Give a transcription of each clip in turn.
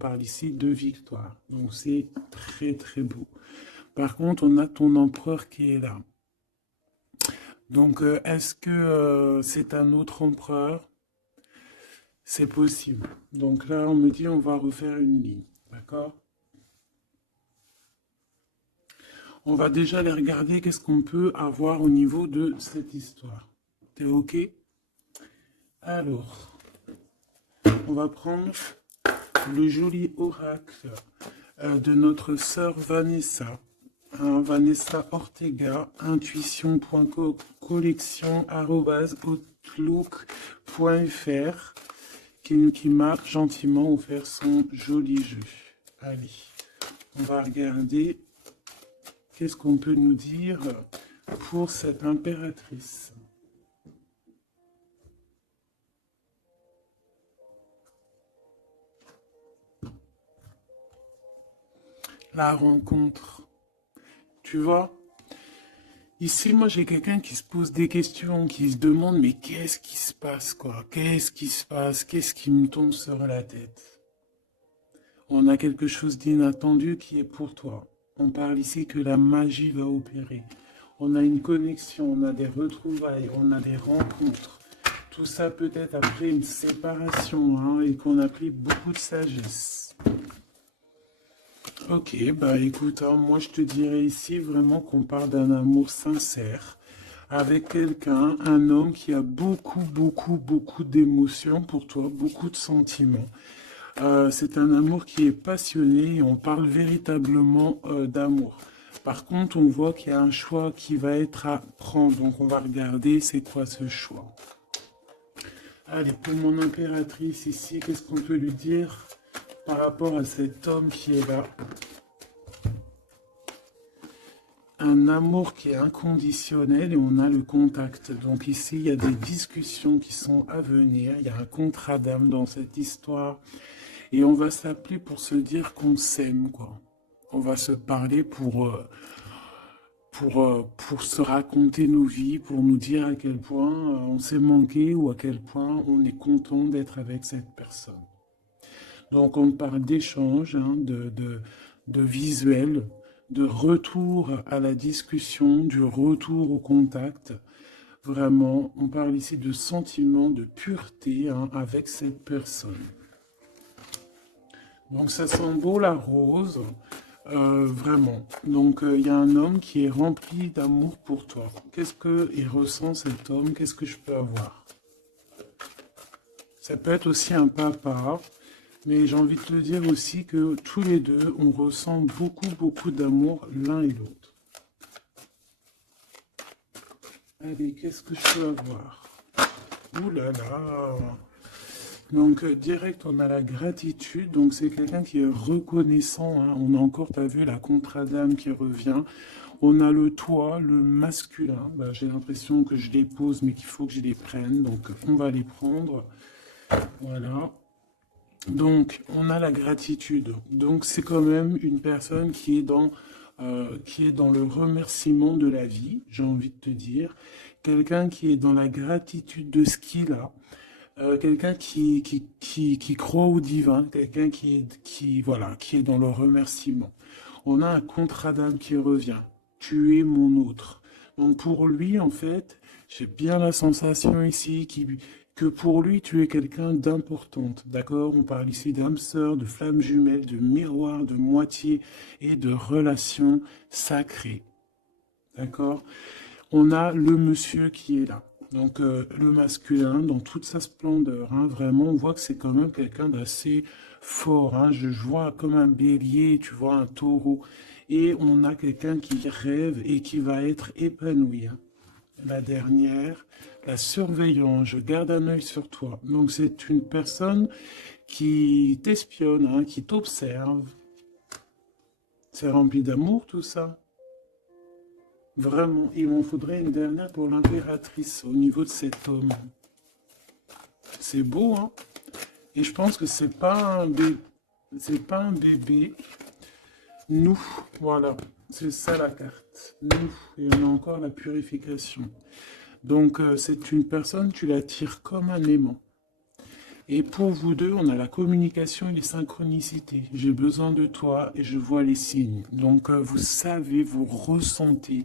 parle ici de victoire. Donc c'est très très beau. Par contre, on a ton empereur qui est là. Donc est-ce que c'est un autre empereur? C'est possible. Donc là, on me dit on va refaire une ligne. D'accord? On va déjà aller regarder qu'est-ce qu'on peut avoir au niveau de cette histoire. T'es OK? Alors, on va prendre le joli oracle de notre sœur Vanessa. Hein, Vanessa Ortega, intuition.collection@outlook.fr qui m'a gentiment offert son joli jeu. Allez, on va regarder qu'est-ce qu'on peut nous dire pour cette impératrice. La rencontre. Tu vois, ici, moi, j'ai quelqu'un qui se pose des questions, qui se demande, mais qu'est-ce qui se passe, quoi? Qu'est-ce qui se passe? Qu'est-ce qui me tombe sur la tête? On a quelque chose d'inattendu qui est pour toi. On parle ici que la magie va opérer. On a une connexion, on a des retrouvailles, on a des rencontres. Tout ça peut-être après une séparation, hein, et qu'on applique beaucoup de sagesse. Ok, bah écoute, hein, moi je te dirais ici vraiment qu'on parle d'un amour sincère avec quelqu'un, un homme qui a beaucoup d'émotions pour toi, beaucoup de sentiments. C'est un amour qui est passionné et on parle véritablement d'amour. Par contre, on voit qu'il y a un choix qui va être à prendre, donc on va regarder c'est quoi ce choix. Allez, pour mon impératrice ici, qu'est-ce qu'on peut lui dire par rapport à cet homme qui est là? Un amour qui est inconditionnel et on a le contact. Donc ici, il y a des discussions qui sont à venir. Il y a un contrat d'âme dans cette histoire. Et on va s'appeler pour se dire qu'on s'aime, quoi. On va se parler pour se raconter nos vies, pour nous dire à quel point on s'est manqué ou à quel point on est content d'être avec cette personne. Donc on parle d'échange, hein, de visuel, de retour à la discussion, du retour au contact. Vraiment, on parle ici de sentiment de pureté, hein, avec cette personne. Donc ça sent beau la rose, vraiment. Donc il y a un homme qui est rempli d'amour pour toi. Qu'est-ce qu'il ressent cet homme? Qu'est-ce que je peux avoir? Ça peut être aussi un papa. Mais j'ai envie de te dire aussi que tous les deux, on ressent beaucoup d'amour l'un et l'autre. Allez, qu'est-ce que je peux avoir? Ouh là là! Donc, direct, on a la gratitude. Donc, c'est quelqu'un qui est reconnaissant, hein. On a encore, tu as vu, la contre d'âme qui revient. On a le toi, le masculin. Bah, j'ai l'impression que je les pose, mais qu'il faut que je les prenne. Donc, on va les prendre. Voilà. Donc, on a la gratitude. Donc, c'est quand même une personne qui est dans le remerciement de la vie, j'ai envie de te dire. Quelqu'un qui est dans la gratitude de ce qu'il a. Quelqu'un qui croit au divin. Quelqu'un voilà, qui est dans le remerciement. On a un contrat d'âme qui revient. Tu es mon autre. Donc, pour lui, en fait, j'ai bien la sensation ici que pour lui, tu es quelqu'un d'importante, d'accord? On parle ici d'âme sœur, de flamme jumelle, de miroir, de moitié et de relations sacrées, d'accord? On a le monsieur qui est là, donc le masculin dans toute sa splendeur, hein, vraiment, on voit que c'est quand même quelqu'un d'assez fort, hein, je vois comme un bélier, tu vois, un taureau, et on a quelqu'un qui rêve et qui va être épanoui, hein. La dernière, la surveillance, je garde un œil sur toi. Donc c'est une personne qui t'espionne, hein, qui t'observe. C'est rempli d'amour tout ça. Vraiment, il m'en faudrait une dernière pour l'impératrice au niveau de cet homme. C'est beau, hein? Et je pense que c'est pas c'est pas un bébé. Nous, voilà, c'est ça la carte. Nous, et on a encore la purification. Donc, c'est une personne, tu la tires comme un aimant. Et pour vous deux, on a la communication et les synchronicités. J'ai besoin de toi et je vois les signes. Donc, vous savez, vous ressentez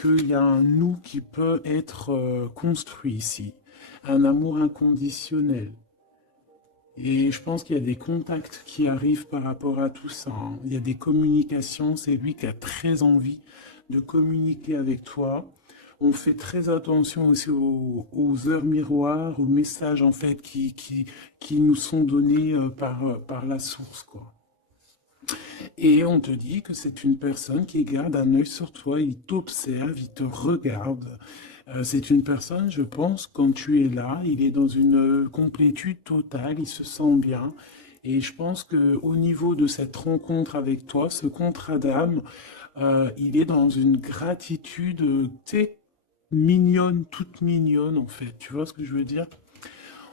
qu'il y a un nous qui peut être construit ici. Un amour inconditionnel. Et je pense qu'il y a des contacts qui arrivent par rapport à tout ça, hein. Il y a des communications, c'est lui qui a très envie de communiquer avec toi. On fait très attention aussi aux heures miroirs, aux messages en fait qui nous sont donnés par la source, quoi. Et on te dit que c'est une personne qui garde un œil sur toi, il t'observe, il te regarde. C'est une personne, je pense, quand tu es là, il est dans une complétude totale, il se sent bien. Et je pense que au niveau de cette rencontre avec toi, ce contrat d'âme, il est dans une gratitude, tu sais, mignonne, toute mignonne en fait. Tu vois ce que je veux dire?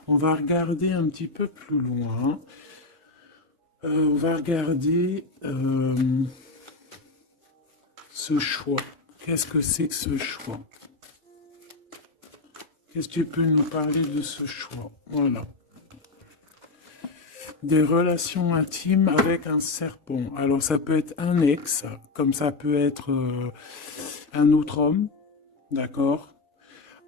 On va regarder un petit peu plus loin. On va regarder ce choix. Qu'est-ce que c'est que ce choix? Qu'est-ce que tu peux nous parler de ce choix? Voilà. Des relations intimes avec un serpent. Alors ça peut être un ex, comme ça peut être un autre homme, d'accord?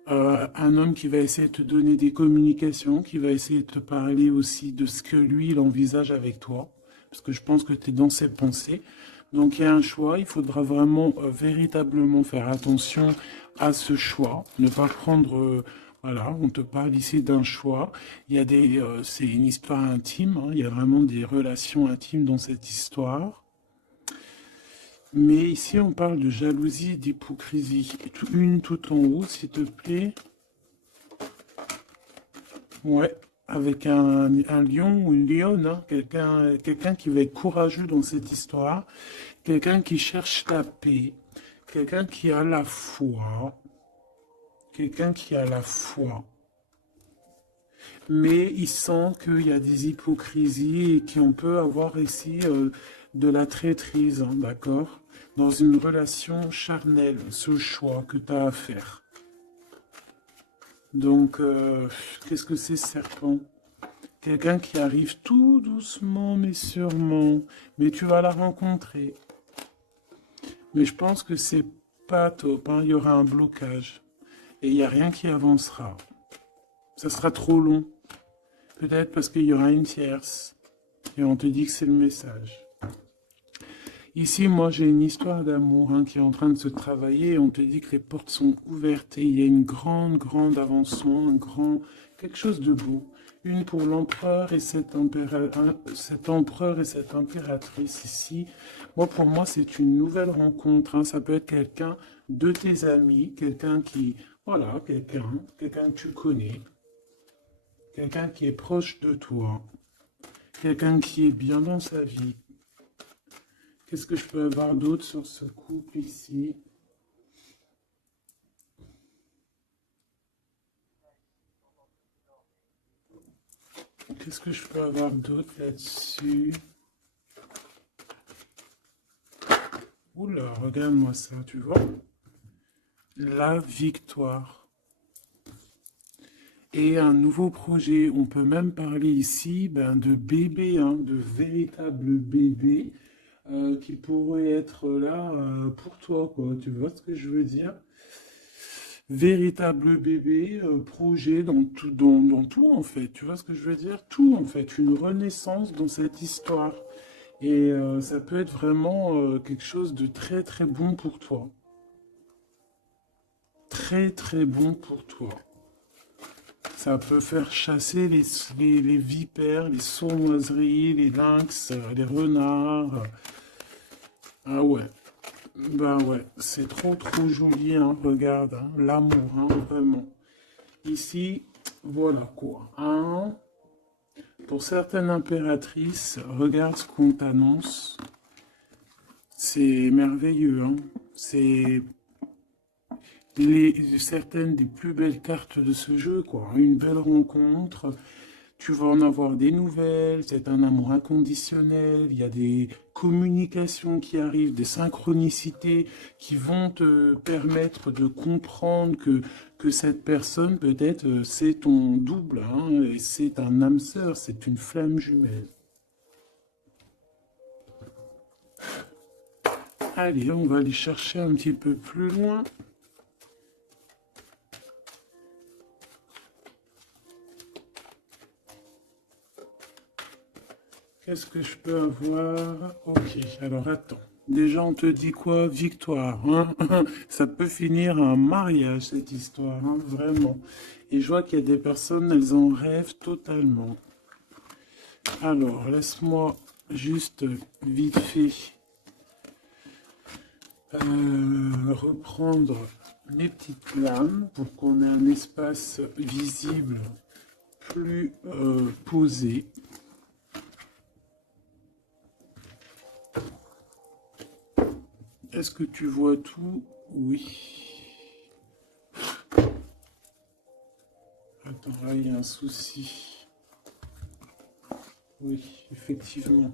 Un homme qui va essayer de te donner des communications, qui va essayer de te parler aussi de ce que lui, il envisage avec toi, parce que je pense que tu es dans ses pensées. Donc il y a un choix, il faudra vraiment véritablement faire attention à ce choix, ne pas prendre... voilà, on te parle ici d'un choix. Il y a c'est une histoire intime, hein, il y a vraiment des relations intimes dans cette histoire. Mais ici, on parle de jalousie et d'hypocrisie. Une tout en haut, s'il te plaît. Ouais, avec un lion ou une lionne, hein, quelqu'un qui va être courageux dans cette histoire, quelqu'un qui cherche la paix, quelqu'un qui a la foi, quelqu'un qui a la foi. Mais il sent qu'il y a des hypocrisies et qu'on peut avoir ici de la traîtrise, hein, d'accord? Dans une relation charnelle, ce choix que tu as à faire. Donc, qu'est-ce que c'est, serpent? Quelqu'un qui arrive tout doucement, mais sûrement. Mais tu vas la rencontrer. Mais je pense que c'est pas top, hein. Il y aura un blocage. Et il n'y a rien qui avancera. Ça sera trop long. Peut-être parce qu'il y aura une tierce. Et on te dit que c'est le message. Ici, moi, j'ai une histoire d'amour, hein, qui est en train de se travailler. Et on te dit que les portes sont ouvertes et il y a une grande avancement, quelque chose de beau. Une pour l'empereur et cet empereur et cette impératrice ici. Moi, pour moi, c'est une nouvelle rencontre, hein. Ça peut être quelqu'un de tes amis, quelqu'un qui, voilà, quelqu'un que tu connais, quelqu'un qui est proche de toi, quelqu'un qui est bien dans sa vie. Qu'est-ce que je peux avoir d'autre sur ce couple ici? Qu'est-ce que je peux avoir d'autre là-dessus? Oula, regarde-moi ça, tu vois? La victoire. Et un nouveau projet. On peut même parler ici de bébé, hein, de véritable bébé qui pourrait être là pour toi, quoi. Tu vois ce que je veux dire? Véritable bébé, projet dans tout en fait. Tu vois ce que je veux dire? Tout en fait, une renaissance dans cette histoire. Et ça peut être vraiment quelque chose de très bon pour toi. Très bon pour toi. Ça peut faire chasser les vipères, les sournoiseries, les lynx, les renards. Ah ouais. Ben ouais, c'est trop joli, hein, regarde, hein, l'amour, hein, vraiment. Ici, voilà quoi, hein. Pour certaines impératrices, regarde ce qu'on t'annonce. C'est merveilleux, hein. C'est certaines des plus belles cartes de ce jeu, quoi. Une belle rencontre, tu vas en avoir des nouvelles, c'est un amour inconditionnel, il y a des communications qui arrivent, des synchronicités qui vont te permettre de comprendre que que cette personne, peut-être, c'est ton double, hein, et c'est un âme sœur, c'est une flamme jumelle. Allez, on va aller chercher un petit peu plus loin. Qu'est-ce que je peux avoir? Ok, alors attends. Déjà, on te dit quoi? Victoire, hein. Ça peut finir un mariage, cette histoire, hein, vraiment. Et je vois qu'il y a des personnes, elles en rêvent totalement. Alors, laisse-moi juste vite fait reprendre mes petites lames pour qu'on ait un espace visible plus posé. Est-ce que tu vois tout? Oui. Attends, là, il y a un souci. Oui, effectivement.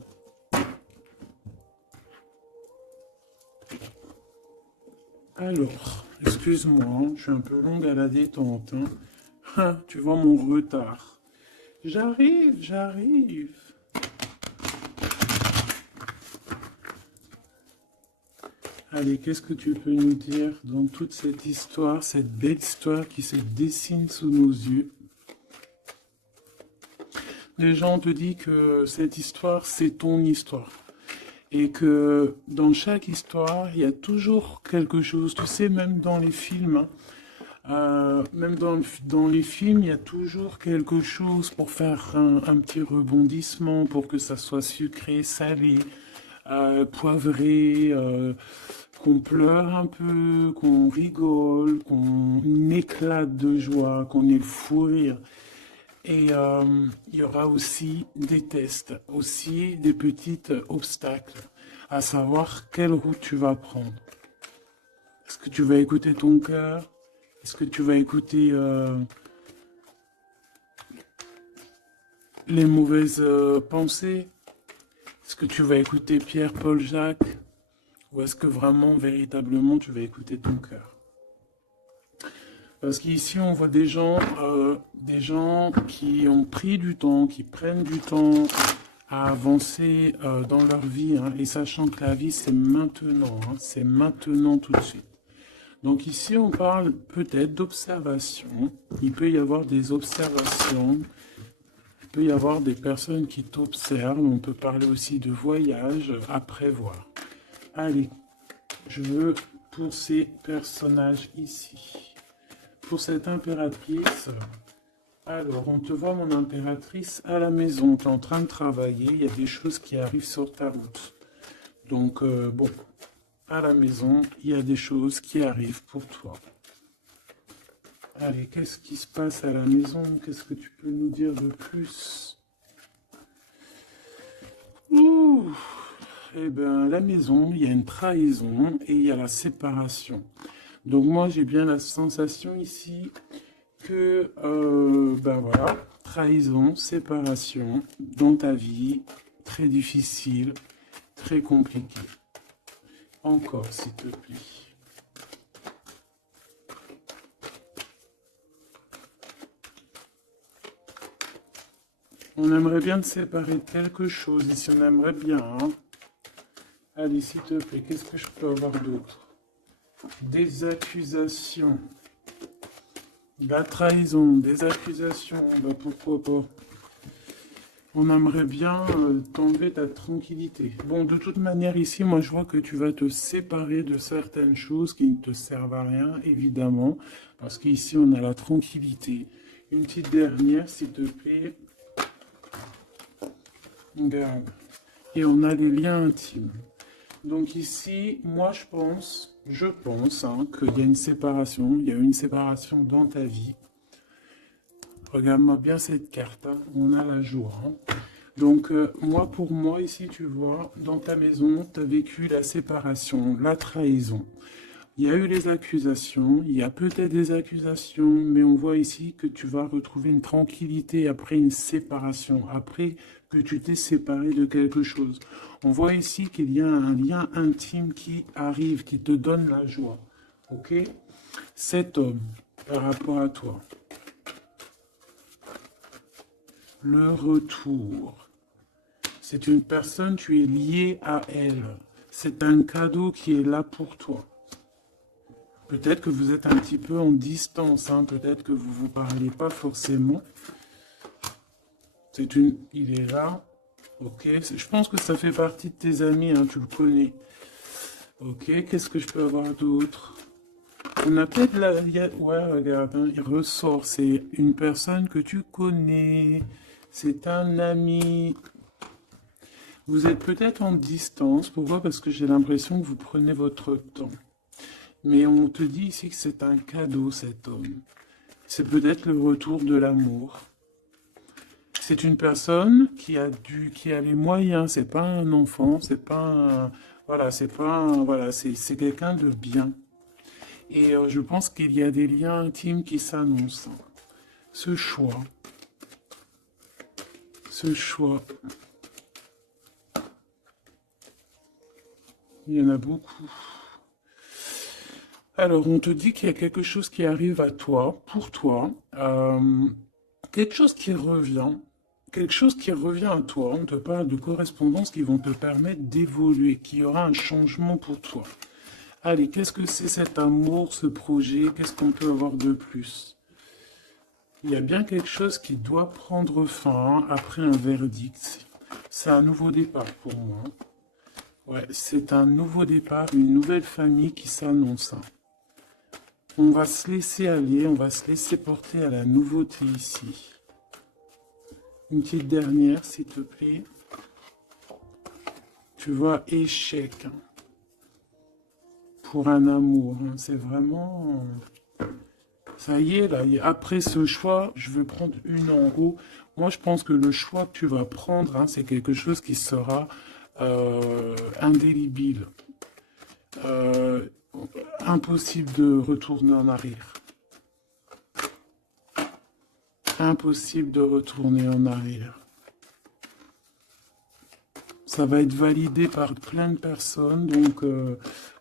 Alors, excuse-moi, hein, je suis un peu longue à la détente. Hein. Ah, tu vois mon retard. J'arrive, j'arrive. Allez, qu'est-ce que tu peux nous dire dans toute cette histoire, cette belle histoire qui se dessine sous nos yeux? Déjà, on te dit que cette histoire, c'est ton histoire. Et que dans chaque histoire, il y a toujours quelque chose. Tu sais, même dans les films, hein, même dans les films, il y a toujours quelque chose pour faire un petit rebondissement, pour que ça soit sucré, salé, poivré, qu'on pleure un peu, qu'on rigole, qu'on éclate de joie, qu'on ait le fou rire. Et il y aura aussi des tests, aussi des petits obstacles, à savoir quelle route tu vas prendre. Est-ce que tu vas écouter ton cœur? Est-ce que tu vas écouter les mauvaises pensées? Est-ce que tu vas écouter Pierre, Paul, Jacques? Ou est-ce que vraiment, véritablement, tu vas écouter ton cœur? Parce qu'ici, on voit des gens qui ont pris du temps, qui prennent du temps à avancer dans leur vie, hein, et sachant que la vie, c'est maintenant, hein, c'est maintenant tout de suite. Donc ici, on parle peut-être d'observation. Il peut y avoir des observations. Il peut y avoir des personnes qui t'observent. On peut parler aussi de voyage à prévoir. Allez, je veux pour ces personnages ici. Pour cette impératrice, alors on te voit mon impératrice à la maison. Tu es en train de travailler. Il y a des choses qui arrivent sur ta route. Donc bon. À la maison, il y a des choses qui arrivent pour toi. Allez, qu'est-ce qui se passe à la maison? Qu'est-ce que tu peux nous dire de plus? Ouh, eh bien, à la maison, il y a une trahison et il y a la séparation. Donc moi, j'ai bien la sensation ici que, ben voilà, trahison, séparation dans ta vie, très difficile, très compliqué. Encore, s'il te plaît. On aimerait bien te séparer de quelque chose, ici on aimerait bien. Hein. Allez, s'il te plaît, qu'est-ce que je peux avoir d'autre? Des accusations. La trahison, des accusations, bah pourquoi pas. On aimerait bien t'enlever ta tranquillité. Bon, de toute manière, ici, moi, je vois que tu vas te séparer de certaines choses qui ne te servent à rien, évidemment. Parce qu'ici, on a la tranquillité. Une petite dernière, s'il te plaît. Regarde. Et on a les liens intimes. Donc ici, moi, je pense hein, qu'il y a une séparation. Il y a une séparation dans ta vie. Regarde-moi bien cette carte, hein. On a la joie. Hein. Donc, moi, pour moi, ici, tu vois, dans ta maison, tu as vécu la séparation, la trahison. Il y a eu les accusations, il y a peut-être des accusations, mais on voit ici que tu vas retrouver une tranquillité après une séparation, après que tu t'es séparé de quelque chose. On voit ici qu'il y a un lien intime qui arrive, qui te donne la joie. Ok? Cet homme par rapport à toi. Le retour. C'est une personne, tu es lié à elle. C'est un cadeau qui est là pour toi. Peut-être que vous êtes un petit peu en distance, hein. Peut-être que vous ne vous parlez pas forcément. Il est là. Ok, je pense que ça fait partie de tes amis, hein, tu le connais. Ok, qu'est-ce que je peux avoir d'autre? On a peut-être la... Ouais, regarde, hein, il ressort. C'est une personne que tu connais. C'est un ami. Vous êtes peut-être en distance. Pourquoi? Parce que j'ai l'impression que vous prenez votre temps. Mais on te dit ici que c'est un cadeau, cet homme. C'est peut-être le retour de l'amour. C'est une personne qui a les moyens. C'est pas un enfant. C'est pas un, voilà, c'est pas un, voilà, c'est quelqu'un de bien. Et je pense qu'il y a des liens intimes qui s'annoncent. Ce choix. Ce choix. Il y en a beaucoup. Alors, on te dit qu'il y a quelque chose qui arrive à toi, pour toi, quelque chose qui revient, quelque chose qui revient à toi. On te parle de correspondances qui vont te permettre d'évoluer, qu'il y aura un changement pour toi. Allez, qu'est-ce que c'est cet amour, ce projet? Qu'est-ce qu'on peut avoir de plus? Il y a bien quelque chose qui doit prendre fin, hein, après un verdict. C'est un nouveau départ pour moi. Ouais, c'est un nouveau départ, une nouvelle famille qui s'annonce, hein. On va se laisser aller, on va se laisser porter à la nouveauté ici. Une petite dernière, s'il te plaît. Tu vois, échec, hein, pour un amour, hein. C'est vraiment... Ça y est, là, après ce choix, je veux prendre une en haut. Moi, je pense que le choix que tu vas prendre, hein, c'est quelque chose qui sera indélébile. Euh, Impossible de retourner en arrière. Impossible de retourner en arrière. Ça va être validé par plein de personnes, donc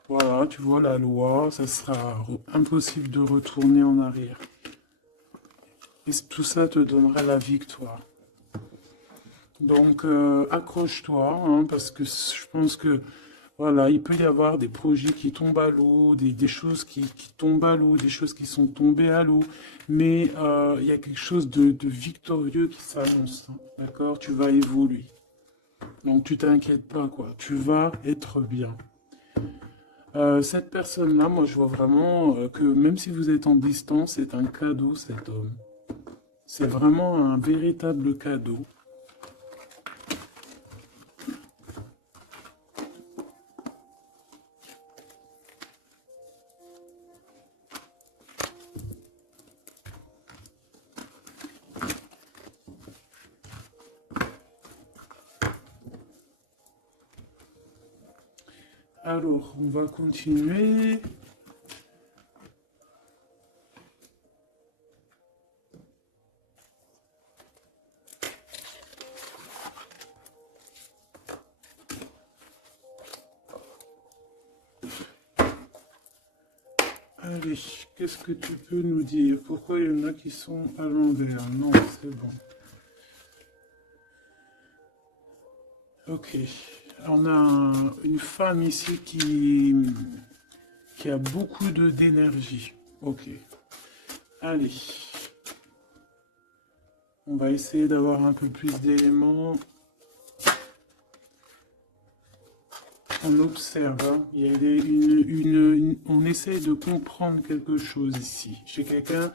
voilà, tu vois la loi, ça sera impossible de retourner en arrière. Et tout ça te donnera la victoire. Donc accroche-toi, hein, parce que je pense que voilà, il peut y avoir des projets qui tombent à l'eau, des choses qui tombent à l'eau, des choses qui sont tombées à l'eau, mais il y a quelque chose de victorieux qui s'annonce, hein, d'accord? Tu vas évoluer. Donc tu t'inquiètes pas, quoi. Tu vas être bien. Cette personne-là, moi je vois vraiment que même si vous êtes en distance, c'est un cadeau, cet homme. C'est vraiment un véritable cadeau. Alors, on va continuer. Allez, qu'est-ce que tu peux nous dire? Pourquoi il y en a qui sont à l'envers? Non, c'est bon. Ok. On a une femme ici qui a beaucoup d'énergie. Ok. Allez. On va essayer d'avoir un peu plus d'éléments. On observe, hein. Il y a on essaie de comprendre quelque chose ici. J'ai quelqu'un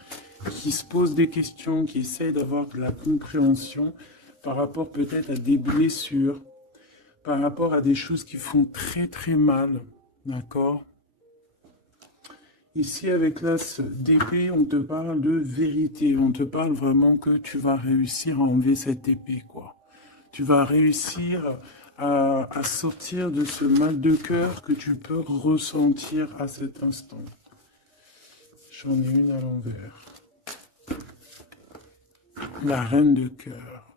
qui se pose des questions, qui essaie d'avoir de la compréhension par rapport peut-être à des blessures, par rapport à des choses qui font très très mal, d'accord? Ici, avec l'as d'épée, on te parle de vérité, on te parle vraiment que tu vas réussir à enlever cette épée, quoi. Tu vas réussir à sortir de ce mal de cœur que tu peux ressentir à cet instant. J'en ai une à l'envers. La reine de cœur.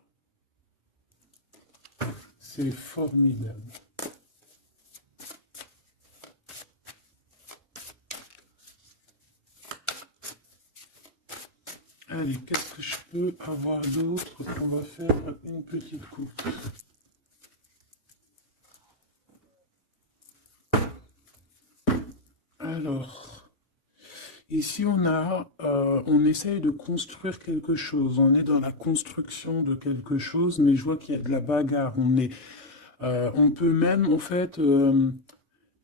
C'est formidable. Allez, qu'est-ce que je peux avoir d'autre? On va faire une petite coupe. Alors, ici on essaye de construire quelque chose. On est dans la construction de quelque chose, mais je vois qu'il y a de la bagarre. On peut même en fait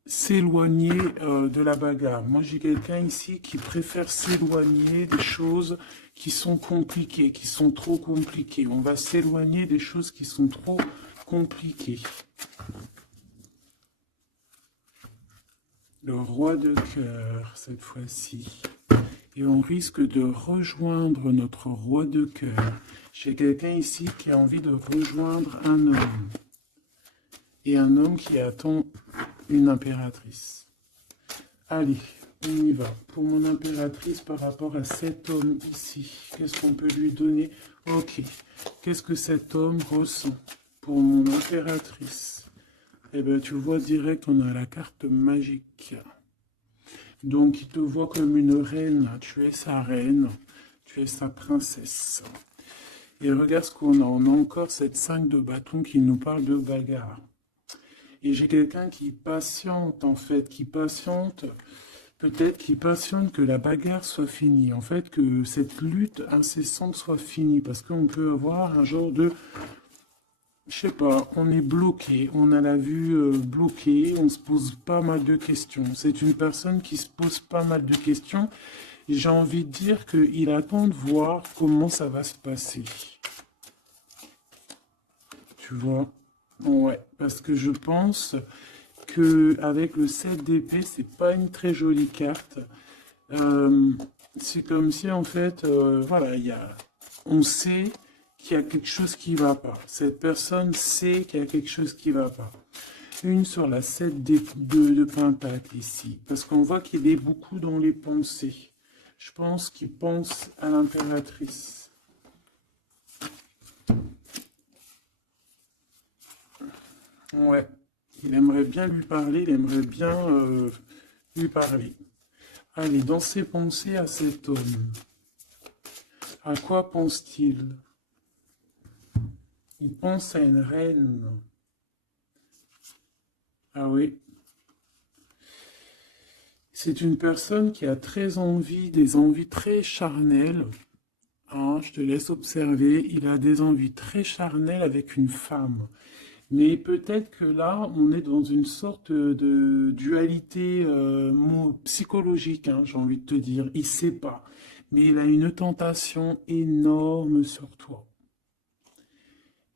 s'éloigner de la bagarre. Moi, j'ai quelqu'un ici qui préfère s'éloigner des choses qui sont compliquées, qui sont trop compliquées. On va s'éloigner des choses qui sont trop compliquées. Le roi de cœur, cette fois-ci. Et on risque de rejoindre notre roi de cœur. J'ai quelqu'un ici qui a envie de rejoindre un homme. Et un homme qui attend une impératrice. Allez, on y va. Pour mon impératrice, par rapport à cet homme ici, qu'est-ce qu'on peut lui donner? Ok. Qu'est-ce que cet homme ressent pour mon impératrice? Eh bien, tu vois direct, on a la carte magique. Donc, il te voit comme une reine. Tu es sa reine. Tu es sa princesse. Et regarde ce qu'on a. On a encore cette 5 de bâton qui nous parle de bagarre. Et j'ai quelqu'un qui patiente, en fait, qui patiente, peut-être qui patiente que la bagarre soit finie, en fait, que cette lutte incessante soit finie, parce qu'on peut avoir un genre de, je sais pas, on est bloqué, on a la vue bloquée, on se pose pas mal de questions. C'est une personne qui se pose pas mal de questions. J'ai envie de dire qu'il attend de voir comment ça va se passer. Tu vois? Ouais, parce que je pense que avec le 7 d'épée, c'est pas une très jolie carte. Euh, c'est comme si en fait, voilà, on sait qu'il y a quelque chose qui va pas. Cette personne sait qu'il y a quelque chose qui va pas. Une sur la 7 de pentacle ici, parce qu'on voit qu'il est beaucoup dans les pensées. Je pense qu'il pense à l'impératrice. Ouais. Il aimerait bien lui parler, il aimerait bien lui parler. Allez, dans ses pensées à cet homme, à quoi pense-t-il? Il pense à une reine. Ah oui. C'est une personne qui a très envie, des envies très charnelles. Hein, je te laisse observer. Il a des envies très charnelles avec une femme. Mais peut-être que là, on est dans une sorte de dualité psychologique, hein, j'ai envie de te dire. Il sait pas. Mais il a une tentation énorme sur toi.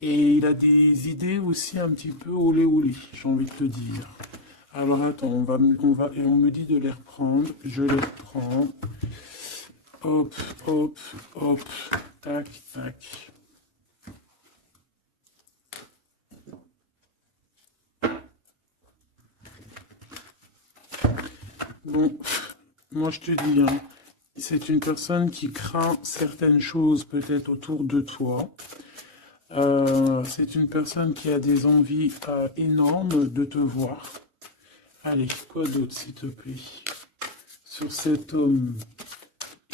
Et il a des idées aussi un petit peu olé olé, j'ai envie de te dire. Alors attends, et on me dit de les reprendre. Je les reprends. Hop, hop, hop. Tac, tac. Bon, moi je te dis, hein, c'est une personne qui craint certaines choses peut-être autour de toi. C'est une personne qui a des envies énormes de te voir. Allez, quoi d'autre s'il te plaît? Sur cet homme.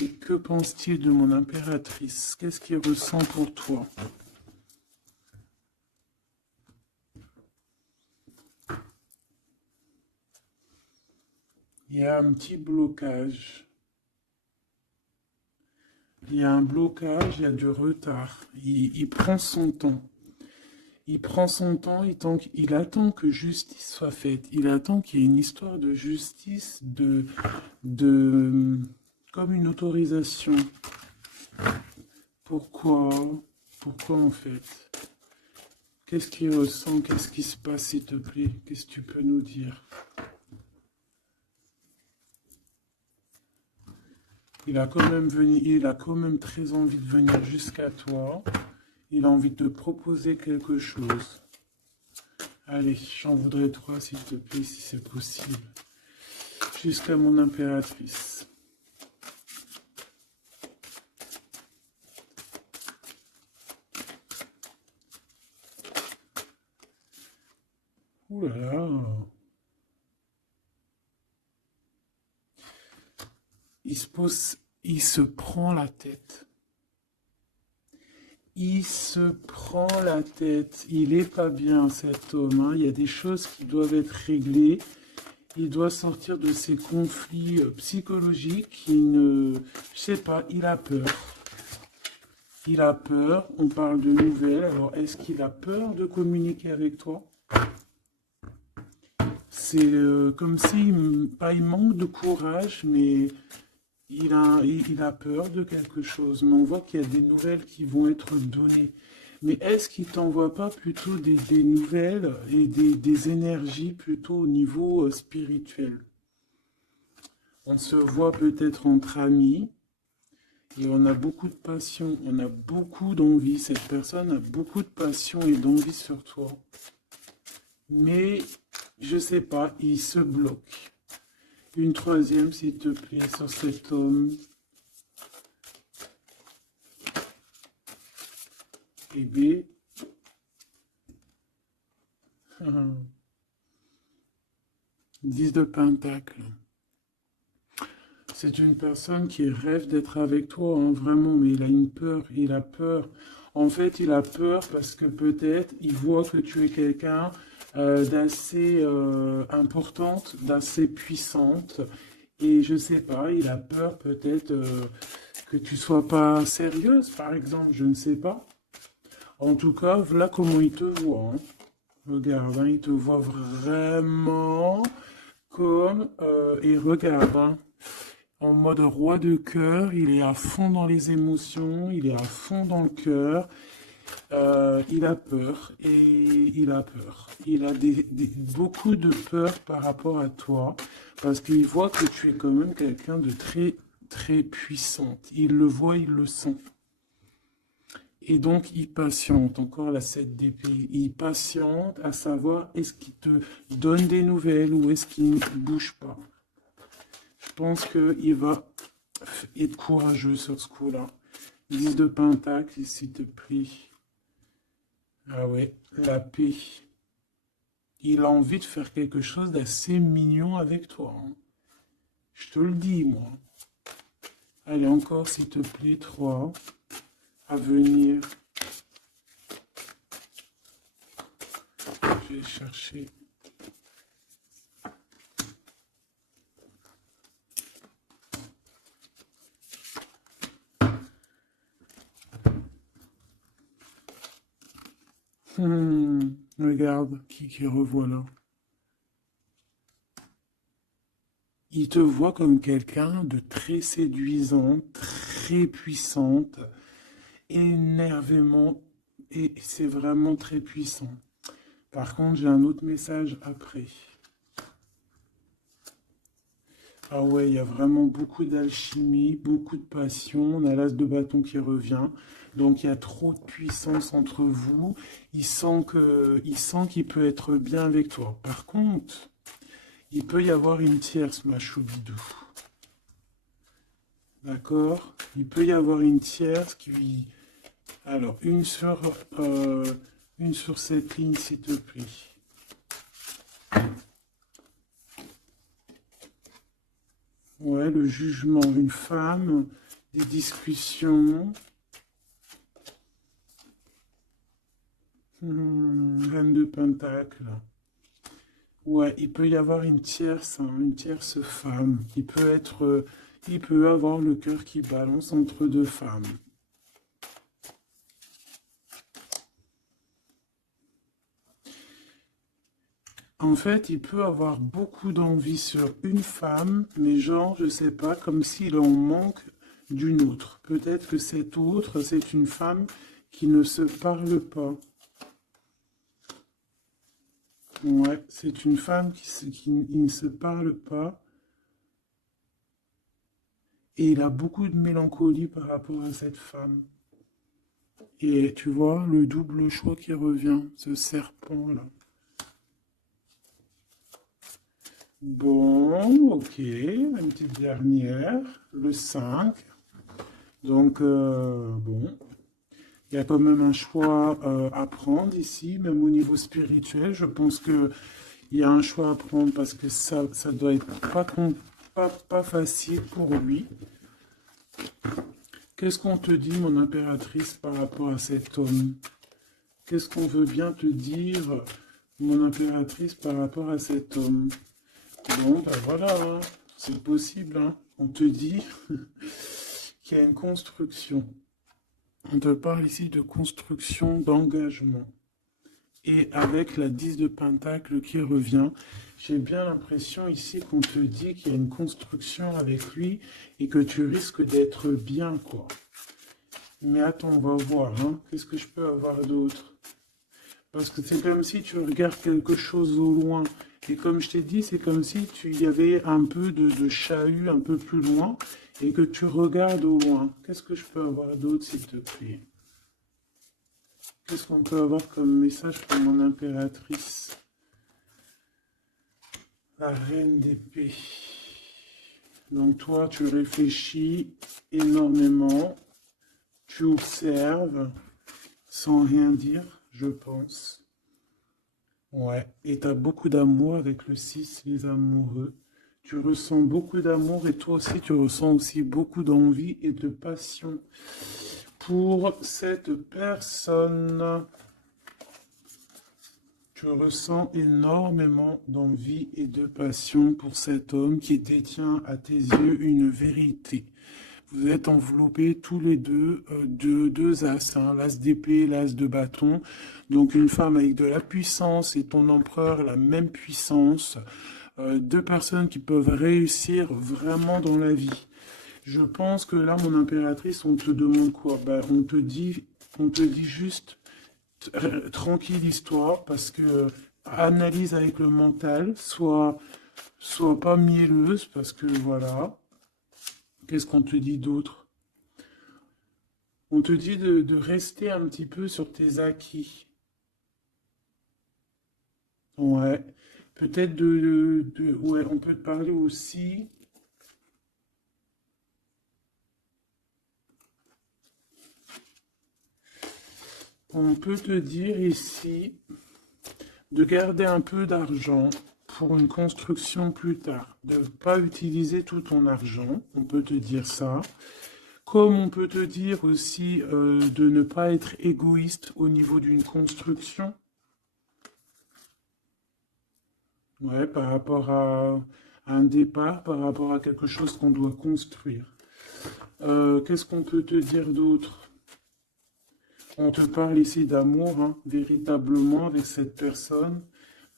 Et que pense-t-il de mon impératrice? Qu'est-ce qu'il ressent pour toi? Il y a un petit blocage. Il y a un blocage, il y a du retard. Il prend son temps. Il prend son temps, il attend que justice soit faite. Il attend qu'il y ait une histoire de justice, de comme une autorisation. Pourquoi? Pourquoi en fait? Qu'est-ce qu'il ressent? Qu'est-ce qui se passe, s'il te plaît? Qu'est-ce que tu peux nous dire? Il a quand même très envie de venir jusqu'à toi. Il a envie de te proposer quelque chose. Allez, j'en voudrais 3, s'il te plaît, si c'est possible. Jusqu'à mon impératrice. Ouh là là. Il se prend la tête. il se prend la tête. Il est pas bien, cet homme, hein. Il y a des choses qui doivent être réglées. Il doit sortir de ces conflits psychologiques. Je sais pas, il a peur. Il a peur. On parle de nouvelles. Alors, est-ce qu'il a peur de communiquer avec toi? C'est comme si, pas il manque de courage, mais il a peur de quelque chose. Mais on voit qu'il y a des nouvelles qui vont être données. Mais est-ce qu'il t'envoie pas plutôt des nouvelles et des énergies plutôt au niveau spirituel? On se voit peut-être entre amis et on a beaucoup de passion, on a beaucoup d'envie. Cette personne a beaucoup de passion et d'envie sur toi. Mais, je sais pas, il se bloque. Une troisième, s'il te plaît, sur cet homme. Et B. 10 de Pentacle. C'est une personne qui rêve d'être avec toi, hein, vraiment, mais il a une peur, il a peur. En fait, il a peur parce que peut-être il voit que tu es quelqu'un d'assez importante, d'assez puissante. Et je sais pas, il a peur peut-être que tu sois pas sérieuse, par exemple, je ne sais pas. En tout cas, voilà comment il te voit, hein. Regarde, hein, il te voit vraiment comme... et regarde, hein, en mode roi de cœur, il est à fond dans les émotions, il est à fond dans le cœur. Il a peur et il a peur. Il a beaucoup de peur par rapport à toi parce qu'il voit que tu es quand même quelqu'un de très, très puissante. Il le voit, il le sent. Et donc, il patiente, encore la 7 d'épée, il patiente à savoir est-ce qu'il te donne des nouvelles ou est-ce qu'il ne bouge pas. Je pense qu'il va être courageux sur ce coup-là. 10 de Pentacle, s'il te plaît. Ah ouais, la paix. Il a envie de faire quelque chose d'assez mignon avec toi, hein. Je te le dis, moi. Allez, encore, s'il te plaît, 3. À venir. Je vais chercher. Regarde qui revoit là. Il te voit comme quelqu'un de très séduisant, très puissante, énervément, et c'est vraiment très puissant. Par contre, j'ai un autre message après. Ah ouais, il y a vraiment beaucoup d'alchimie, beaucoup de passion. On a l'as de bâton qui revient. Donc il y a trop de puissance entre vous. Il sent qu'il peut être bien avec toi. Par contre, il peut y avoir une tierce, ma choubidou. D'accord? Il peut y avoir une tierce qui... Alors, une sur cette ligne, s'il te plaît. Ouais, le jugement, une femme, des discussions. Reine de Pentacle. Ouais, il peut y avoir une tierce femme. Il peut avoir le cœur qui balance entre deux femmes. En fait, il peut avoir beaucoup d'envie sur une femme, mais genre, je sais pas, comme s'il en manque d'une autre. Peut-être que cette autre, c'est une femme qui ne se parle pas. Ouais, c'est une femme qui ne se parle pas. Et il a beaucoup de mélancolie par rapport à cette femme. Et tu vois, le double choix qui revient, ce serpent-là. Bon, ok, une petite dernière, le 5. Donc, bon, il y a quand même un choix à prendre ici, même au niveau spirituel. Je pense qu'il y a un choix à prendre parce que ça doit être pas facile pour lui. Qu'est-ce qu'on te dit, mon impératrice, par rapport à cet homme? Qu'est-ce qu'on veut bien te dire, mon impératrice, par rapport à cet homme? Bon, ben voilà, hein, c'est possible, hein. On te dit qu'il y a une construction. On te parle ici de construction, d'engagement. Et avec la 10 de Pentacle qui revient, j'ai bien l'impression ici qu'on te dit qu'il y a une construction avec lui et que tu risques d'être bien, quoi. Mais attends, on va voir, hein. Qu'est-ce que je peux avoir d'autre? Parce que c'est comme si tu regardes quelque chose au loin. Et comme je t'ai dit, c'est comme si il y avait un peu de chahut un peu plus loin et que tu regardes au loin. Qu'est-ce que je peux avoir d'autre, s'il te plaît? Qu'est-ce qu'on peut avoir comme message pour mon impératrice? La reine d'épée. Donc toi, tu réfléchis énormément. Tu observes sans rien dire, je pense. Ouais, et tu as beaucoup d'amour avec le 6, les amoureux. Tu ressens beaucoup d'amour et toi aussi, tu ressens aussi beaucoup d'envie et de passion pour cette personne. Tu ressens énormément d'envie et de passion pour cet homme qui détient à tes yeux une vérité. Vous êtes enveloppés tous les deux de deux as, hein, l'as d'épée, l'as de bâton. Donc une femme avec de la puissance et ton empereur la même puissance. Deux personnes qui peuvent réussir vraiment dans la vie. Je pense que là, mon impératrice, on te demande quoi? Ben, on te dit juste tranquille histoire, parce que analyse avec le mental, soit pas mielleuse, parce que voilà. Qu'est-ce qu'on te dit d'autre? On te dit de rester un petit peu sur tes acquis. Ouais. Peut-être ouais, on peut te parler aussi. On peut te dire ici de garder un peu d'argent pour une construction plus tard. De ne pas utiliser tout ton argent, on peut te dire ça. Comme on peut te dire aussi de ne pas être égoïste au niveau d'une construction. Ouais, par rapport à un départ, par rapport à quelque chose qu'on doit construire. Qu'est-ce qu'on peut te dire d'autre? On te parle ici d'amour, hein, véritablement, avec cette personne,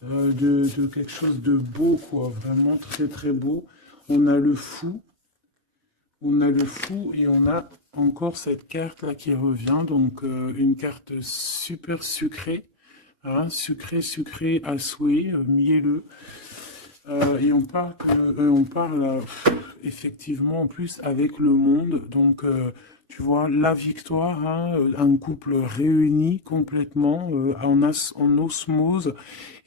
de quelque chose de beau, quoi, vraiment très très beau. On a le fou, et on a encore cette carte-là qui revient, donc une carte super sucrée, hein, sucré à souhait, mielleux. Et on parle effectivement en plus avec le monde, donc tu vois la victoire, hein, un couple réuni complètement en osmose,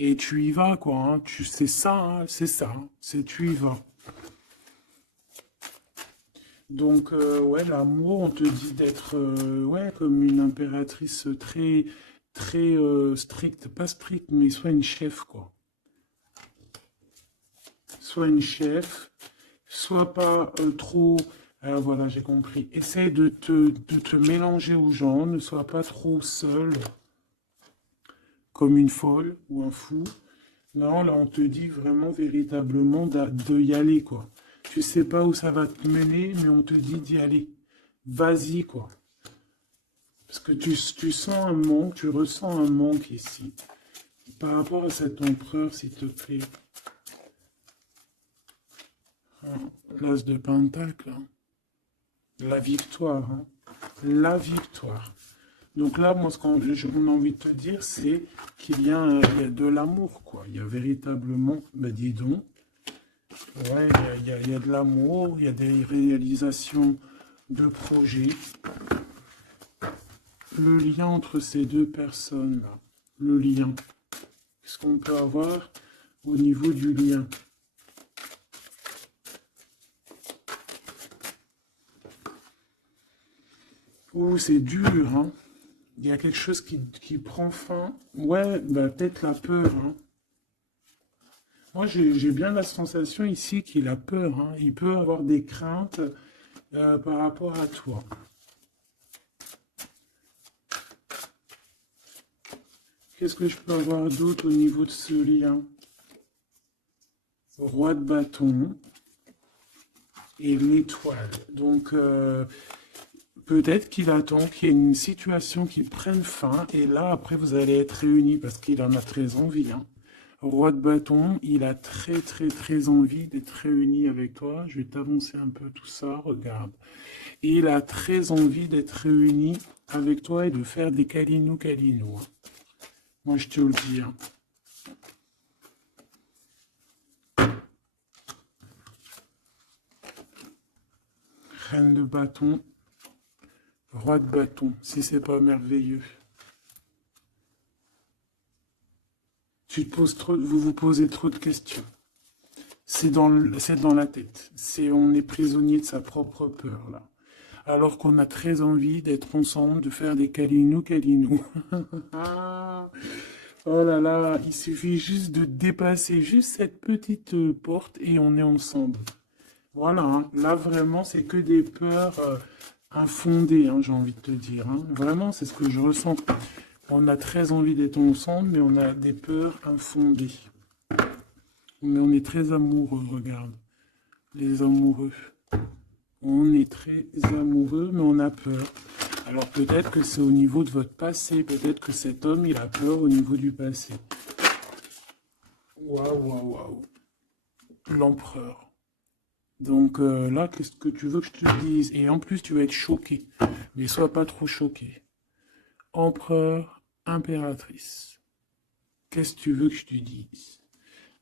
et tu y vas quoi, hein, c'est ça, hein, c'est ça, hein, c'est tu y vas. Donc ouais, l'amour, on te dit d'être ouais comme une impératrice très très stricte, pas stricte, mais soit une chef quoi. Soit une chef, soit pas trop. Alors voilà, j'ai compris. Essaye de te mélanger aux gens, ne sois pas trop seul, comme une folle ou un fou. Non, là, on te dit vraiment, véritablement, de y aller, quoi. Tu sais pas où ça va te mener, mais on te dit d'y aller. Vas-y, quoi. Parce que tu sens un manque, tu ressens un manque ici. Par rapport à cet empereur, s'il te plaît. L'as de Pentacle, hein. La victoire, hein. La victoire. Donc là, moi, ce qu'on a envie de te dire, c'est qu'il il y a de l'amour, quoi. Il y a véritablement, ben dis donc, ouais, il y a de l'amour, il y a des réalisations de projets. Le lien entre ces deux personnes-là, le lien. Qu'est-ce qu'on peut avoir au niveau du lien? Ouh, c'est dur, hein. Il y a quelque chose qui prend fin. Ouais, bah, peut-être la peur, hein. Moi, j'ai bien la sensation ici qu'il a peur, hein. Il peut avoir des craintes par rapport à toi. Qu'est-ce que je peux avoir d'autre au niveau de ce lien? Roi de bâton et l'étoile. Donc, peut-être qu'il attend qu'il y ait une situation qui prenne fin. Et là, après, vous allez être réunis parce qu'il en a très envie. Hein. Roi de bâton, il a très, très, très envie d'être réuni avec toi. Je vais t'avancer un peu tout ça. Regarde. Et il a très envie d'être réuni avec toi et de faire des câlinous. Moi, je te le dis. Hein. Reine de bâton, roi de bâton, si c'est pas merveilleux. Vous vous posez trop de questions. C'est dans la tête. On est prisonnier de sa propre peur, là. Alors qu'on a très envie d'être ensemble, de faire des câlinous. Oh là là, il suffit juste de dépasser juste cette petite porte et on est ensemble. Voilà, hein. Là vraiment, c'est que des peurs infondées, hein, j'ai envie de te dire. Hein. Vraiment, c'est ce que je ressens. On a très envie d'être ensemble, mais on a des peurs infondées. Mais on est très amoureux, regarde. Les amoureux. On est très amoureux, mais on a peur. Alors peut-être que c'est au niveau de votre passé. Peut-être que cet homme, il a peur au niveau du passé. Waouh. L'empereur. Donc là, qu'est-ce que tu veux que je te dise? Et en plus, tu vas être choqué. Mais sois pas trop choqué. Empereur, impératrice. Qu'est-ce que tu veux que je te dise?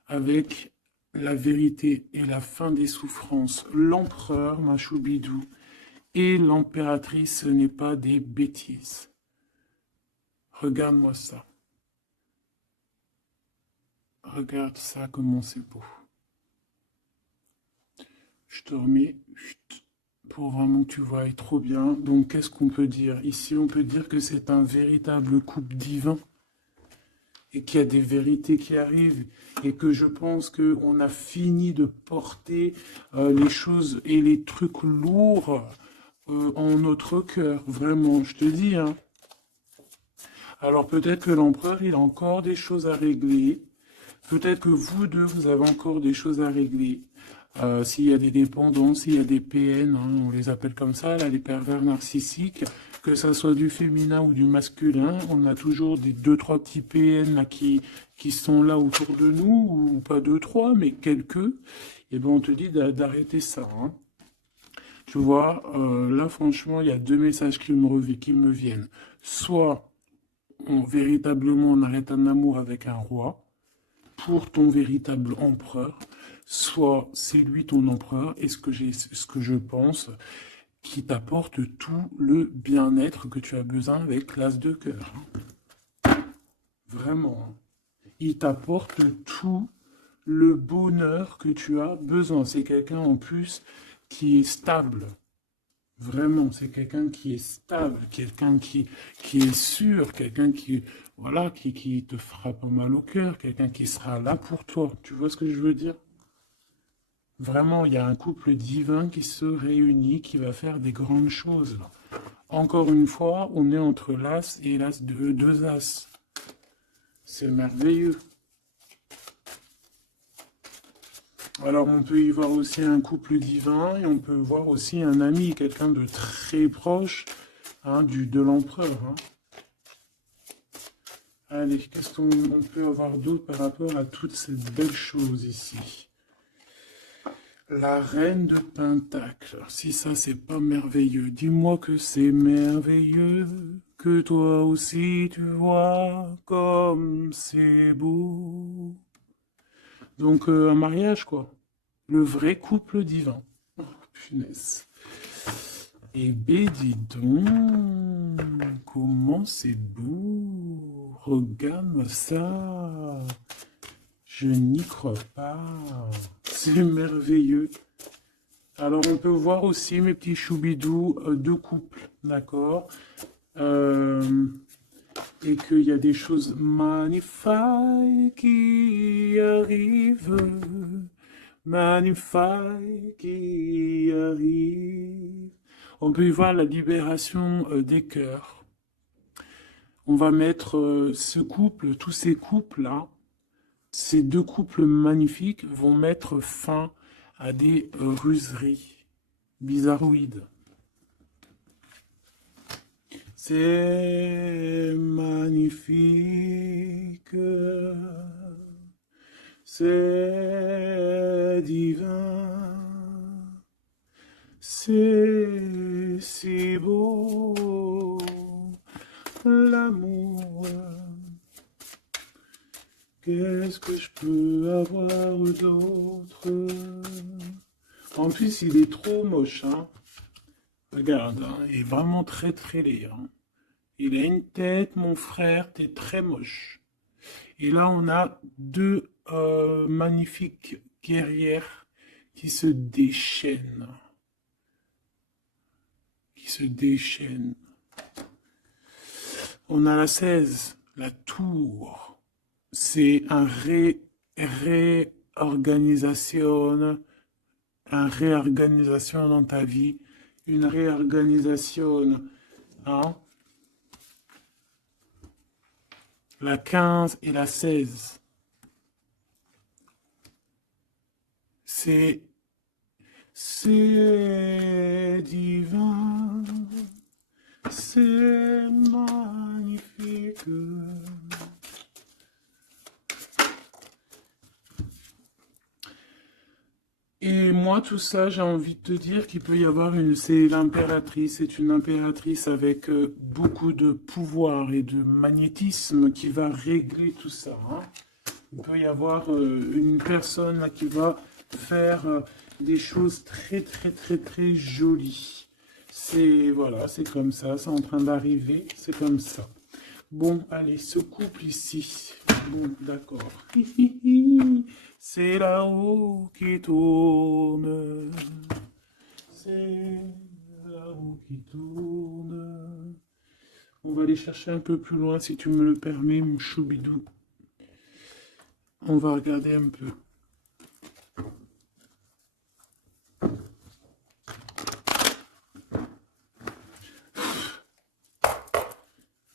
Avec la vérité et la fin des souffrances, l'empereur, ma choubidou, et l'impératrice, ce n'est pas des bêtises. Regarde-moi ça. Regarde ça, comment c'est beau. Je te remets pour vraiment que tu vois trop bien. Donc, qu'est-ce qu'on peut dire? Ici, on peut dire que c'est un véritable couple divin et qu'il y a des vérités qui arrivent et que je pense qu'on a fini de porter les choses et les trucs lourds en notre cœur. Vraiment, je te dis. Hein. Alors, peut-être que l'empereur, il a encore des choses à régler. Peut-être que vous deux, vous avez encore des choses à régler. S'il y a des dépendances, s'il y a des PN, hein, on les appelle comme ça, là, les pervers narcissiques, que ça soit du féminin ou du masculin, on a toujours des 2-3 petits PN là, qui sont là autour de nous, ou pas 2-3, mais quelques, et ben on te dit d'arrêter ça. Hein. Tu vois, là franchement, il y a deux messages qui me viennent. Soit, véritablement, on arrête un amour avec un roi, pour ton véritable empereur, soit c'est lui ton empereur, et ce que je pense, qui t'apporte tout le bien-être que tu as besoin avec l'as de cœur. Vraiment. Il t'apporte tout le bonheur que tu as besoin. C'est quelqu'un en plus qui est stable. Vraiment, c'est quelqu'un qui est stable, quelqu'un qui est sûr, quelqu'un voilà, qui te fera pas mal au cœur, quelqu'un qui sera là pour toi. Tu vois ce que je veux dire? Vraiment, il y a un couple divin qui se réunit, qui va faire des grandes choses. Encore une fois, on est entre l'as et l'as de deux as. C'est merveilleux. Alors, on peut y voir aussi un couple divin et on peut voir aussi un ami, quelqu'un de très proche hein, de l'empereur. Hein. Allez, qu'est-ce qu'on peut avoir d'autre par rapport à toutes ces belles choses ici? La reine de Pentacle. Si ça, c'est pas merveilleux, dis-moi que c'est merveilleux, que toi aussi tu vois comme c'est beau. Donc, un mariage, quoi. Le vrai couple divin. Oh, punaise. Eh ben, dis donc, comment c'est beau. Regarde ça. Je n'y crois pas. C'est merveilleux. Alors, on peut voir aussi, mes petits choubidous, deux couples, d'accord et qu'il y a des choses magnifiques qui arrivent. Magnifiques qui arrivent. On peut y voir la libération des cœurs. On va mettre ce couple, tous ces couples-là, ces deux couples magnifiques vont mettre fin à des ruseries bizarroïdes. C'est magnifique, c'est divin, c'est si beau, l'amour. Qu'est-ce que je peux avoir d'autre? En plus, il est trop moche, hein. Regarde, hein, il est vraiment très très laid, hein. Il a une tête, mon frère, t'es très moche. Et là, on a deux magnifiques guerrières qui se déchaînent. Qui se déchaînent. On a la 16, la tour. C'est un réorganisation dans ta vie, une réorganisation, hein? La 15 et la 16. C'est divin, c'est magnifique. Et moi, tout ça, j'ai envie de te dire qu'il peut y avoir c'est l'impératrice, c'est une impératrice avec beaucoup de pouvoir et de magnétisme qui va régler tout ça, hein. Il peut y avoir une personne là, qui va faire des choses très, très, très, très jolies. Voilà, c'est comme ça, c'est en train d'arriver, c'est comme ça. Bon, allez, ce couple ici. Bon, d'accord. C'est là-haut qui tourne. C'est là-haut qui tourne. On va aller chercher un peu plus loin, si tu me le permets, mon choubidou. On va regarder un peu.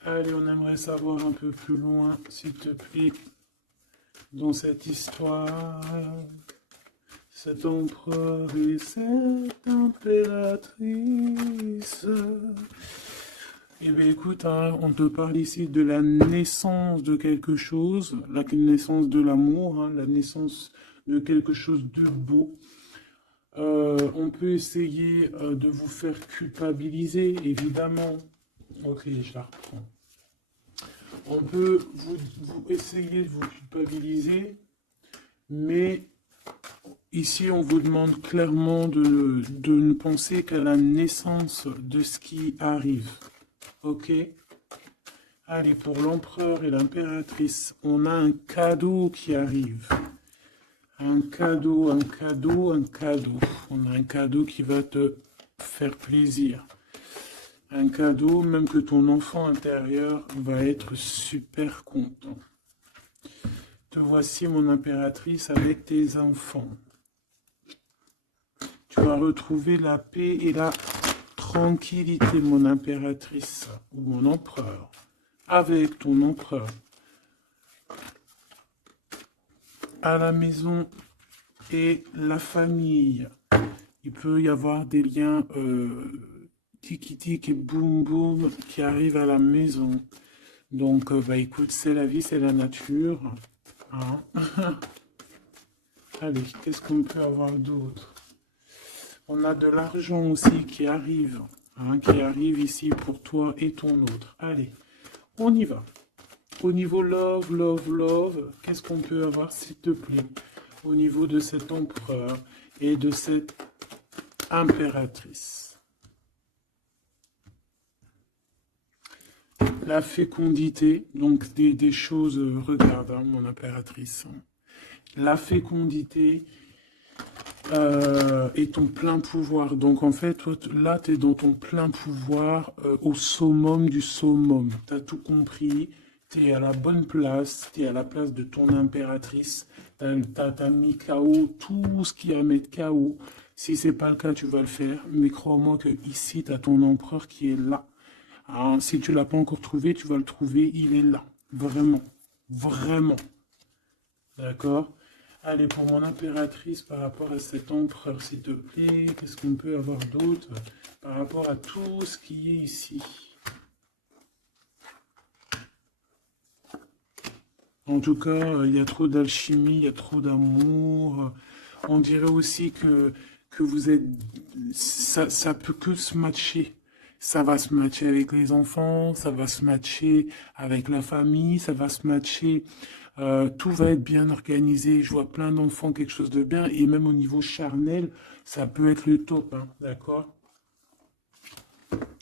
Allez, on aimerait savoir un peu plus loin, s'il te plaît, dans cette histoire. Cet empereur et cette impératrice. Eh bien, écoute, hein, on te parle ici de la naissance de quelque chose, la naissance de l'amour, hein, la naissance de quelque chose de beau. On peut essayer de vous faire culpabiliser, évidemment. Ok, je la reprends. On peut vous essayer de vous culpabiliser, mais ici, on vous demande clairement de ne penser qu'à la naissance de ce qui arrive. Ok? Allez, pour l'empereur et l'impératrice, on a un cadeau qui arrive. Un cadeau, un cadeau, un cadeau. On a un cadeau qui va te faire plaisir. Un cadeau, même que ton enfant intérieur va être super content. Te voici, mon impératrice, avec tes enfants. Tu vas retrouver la paix et la tranquillité, mon impératrice, ou mon empereur, avec ton empereur. À la maison et la famille. Il peut y avoir des liens tiki-tic et boum-boum qui arrivent à la maison. Donc, bah écoute, c'est la vie, c'est la nature. Hein. Allez, qu'est-ce qu'on peut avoir d'autre? On a de l'argent aussi qui arrive. Hein, qui arrive ici pour toi et ton autre. Allez, on y va. Au niveau love, love, love, qu'est-ce qu'on peut avoir, s'il te plaît? Au niveau de cet empereur et de cette impératrice. La fécondité, donc des choses, regarde, hein, mon impératrice. La fécondité et ton plein pouvoir. Donc en fait, toi, là, tu es dans ton plein pouvoir au summum du summum. Tu as tout compris, tu es à la bonne place, tu es à la place de ton impératrice. Tu as mis KO tout ce qui est à mettre KO. Si c'est pas le cas, tu vas le faire. Mais crois-moi que ici, tu as ton empereur qui est là. Hein, si tu l'as pas encore trouvé, tu vas le trouver, il est là. Vraiment. Vraiment. D'accord? Allez, pour mon impératrice, par rapport à cet empereur, s'il te plaît, qu'est-ce qu'on peut avoir d'autre par rapport à tout ce qui est ici? En tout cas, il y a trop d'alchimie, il y a trop d'amour. On dirait aussi que vous êtes... ça peut que se matcher. Ça va se matcher avec les enfants, ça va se matcher avec la famille, ça va se matcher. Tout va être bien organisé. Je vois plein d'enfants, quelque chose de bien. Et même au niveau charnel, ça peut être le top, hein, d'accord?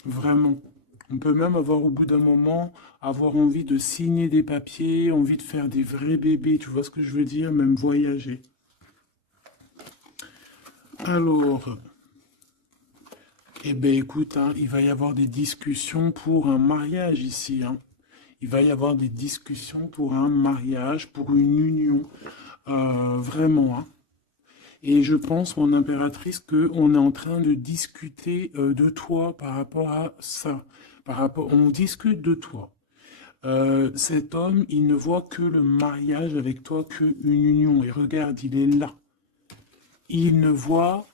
Vraiment. On peut même avoir au bout d'un moment, avoir envie de signer des papiers, envie de faire des vrais bébés, tu vois ce que je veux dire, même voyager. Alors, eh ben écoute, hein, il va y avoir des discussions pour un mariage ici, hein. Il va y avoir des discussions pour un mariage, pour une union, vraiment, hein. Et je pense, mon impératrice, qu'on est en train de discuter de toi par rapport à ça. On discute de toi. Cet homme, il ne voit que le mariage avec toi, qu'une union. Et regarde, il est là. Il ne voit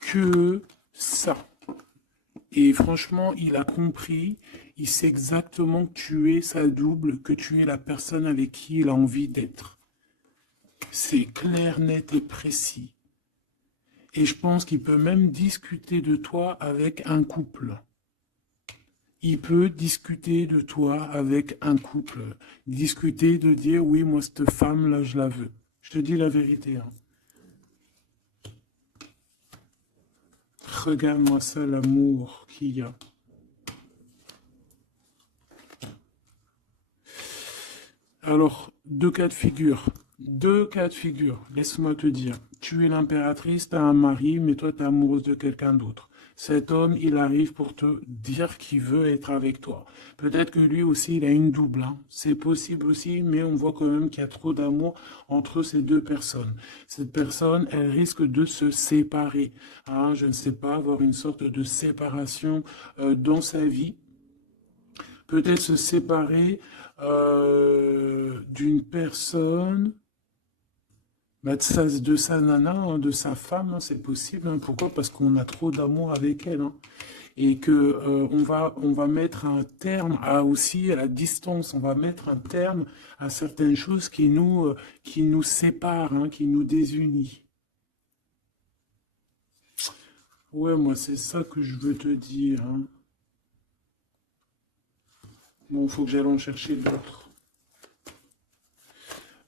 que ça. Et franchement, il a compris, il sait exactement que tu es sa double, que tu es la personne avec qui il a envie d'être. C'est clair, net et précis. Et je pense qu'il peut même discuter de toi avec un couple. Il peut discuter de toi avec un couple. Discuter de dire, oui, moi, cette femme-là, je la veux. Je te dis la vérité, hein. Regarde-moi ça, l'amour qu'il y a. Alors, deux cas de figure. Deux cas de figure. Laisse-moi te dire. Tu es l'impératrice, tu as un mari, mais toi, tu es amoureuse de quelqu'un d'autre. Cet homme, il arrive pour te dire qu'il veut être avec toi. Peut-être que lui aussi, il a une double, hein. C'est possible aussi, mais on voit quand même qu'il y a trop d'amour entre ces deux personnes. Cette personne, elle risque de se séparer, hein. Je ne sais pas, avoir une sorte de séparation dans sa vie. Peut-être se séparer d'une personne, bah, de sa nana, hein, de sa femme, hein, c'est possible, hein. Pourquoi? Parce qu'on a trop d'amour avec elle, hein. Et que on va mettre un terme à aussi à la distance, on va mettre un terme à certaines choses qui nous séparent, hein, qui nous désunissent. Ouais, moi c'est ça que je veux te dire, hein. Bon, il faut que j'aille en chercher d'autres.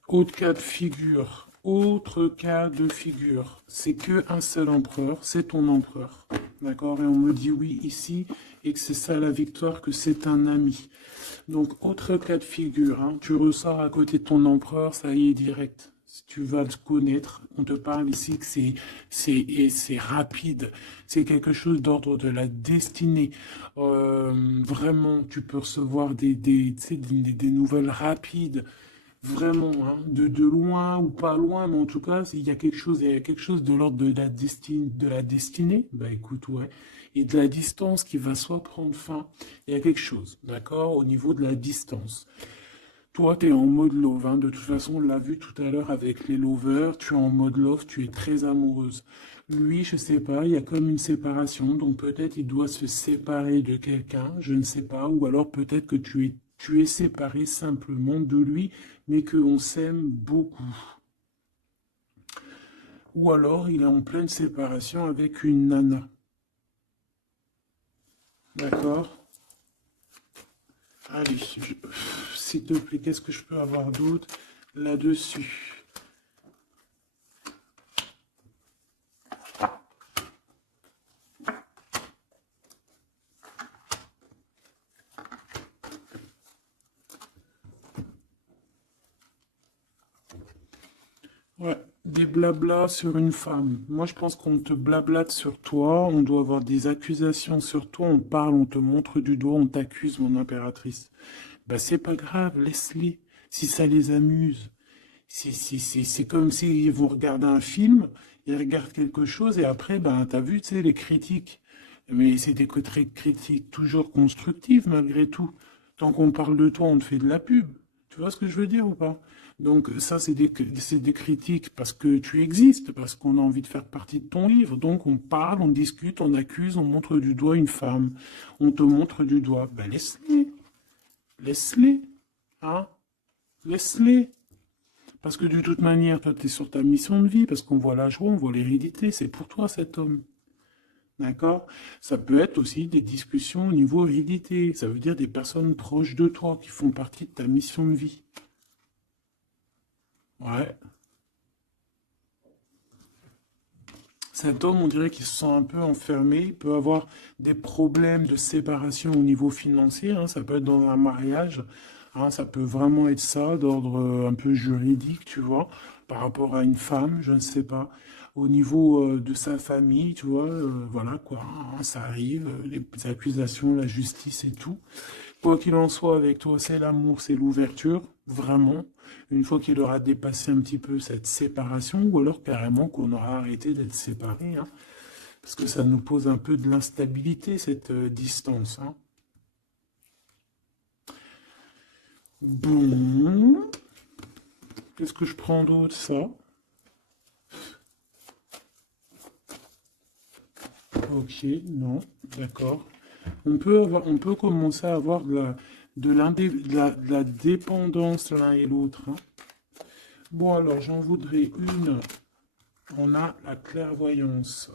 Autre cas de figure. Autre cas de figure. C'est que un seul empereur, c'est ton empereur. D'accord? Et on me dit oui ici, et que c'est ça la victoire, que c'est un ami. Donc, autre cas de figure, hein, tu ressors à côté de ton empereur, ça y est direct. Si tu vas le connaître, on te parle ici que c'est rapide. C'est quelque chose d'ordre de la destinée. Vraiment, tu peux recevoir tu sais, des nouvelles rapides. Vraiment, hein, de loin ou pas loin, mais en tout cas, il y a quelque chose de l'ordre de la destinée, bah écoute, ouais, et de la distance qui va soit prendre fin, il y a quelque chose, d'accord, au niveau de la distance. Toi, tu es en mode love, hein, de toute façon, on l'a vu tout à l'heure avec les lovers, tu es en mode love, tu es très amoureuse. Lui, je sais pas, il y a comme une séparation, donc peut-être il doit se séparer de quelqu'un, je ne sais pas, ou alors peut-être que tu es séparé simplement de lui, mais qu'on s'aime beaucoup. Ou alors il est en pleine séparation avec une nana. D'accord? Allez, s'il te plaît, qu'est-ce que je peux avoir d'autre là-dessus? Ouais, des blablas sur une femme. Moi, je pense qu'on te blablate sur toi, on doit avoir des accusations sur toi, on parle, on te montre du doigt, on t'accuse, mon impératrice. Bah, c'est pas grave, laisse-les, si ça les amuse. C'est comme s'ils vont regarder un film, ils regardent quelque chose et après, ben, t'as vu, tu sais, les critiques. Mais c'est des critiques toujours constructives malgré tout. Tant qu'on parle de toi, on te fait de la pub. Tu vois ce que je veux dire ou pas? Donc ça, c'est des critiques parce que tu existes, parce qu'on a envie de faire partie de ton livre. Donc on parle, on discute, on accuse, on montre du doigt une femme. On te montre du doigt. Ben laisse-les. Laisse-les. Hein? Laisse-les. Parce que de toute manière, toi, tu es sur ta mission de vie, parce qu'on voit la joie, on voit l'hérédité. C'est pour toi cet homme. D'accord? Ça peut être aussi des discussions au niveau hérédité. Ça veut dire des personnes proches de toi qui font partie de ta mission de vie. Ouais. Cet homme, on dirait qu'il se sent un peu enfermé. Il peut avoir des problèmes de séparation au niveau financier, hein. Ça peut être dans un mariage, hein. Ça peut vraiment être ça, d'ordre un peu juridique, tu vois, par rapport à une femme, je ne sais pas. Au niveau de sa famille, tu vois, voilà quoi, hein, ça arrive, les accusations, la justice et tout. Quoi qu'il en soit, avec toi, c'est l'amour, c'est l'ouverture, vraiment. Une fois qu'il aura dépassé un petit peu cette séparation, ou alors carrément qu'on aura arrêté d'être séparés, hein, parce que ça nous pose un peu de l'instabilité, cette distance, hein. Bon, qu'est-ce que je prends d'autre, ça? Ok, non, d'accord. On peut commencer à avoir de la dépendance l'un et l'autre, hein. Bon, alors j'en voudrais une. On a la clairvoyance.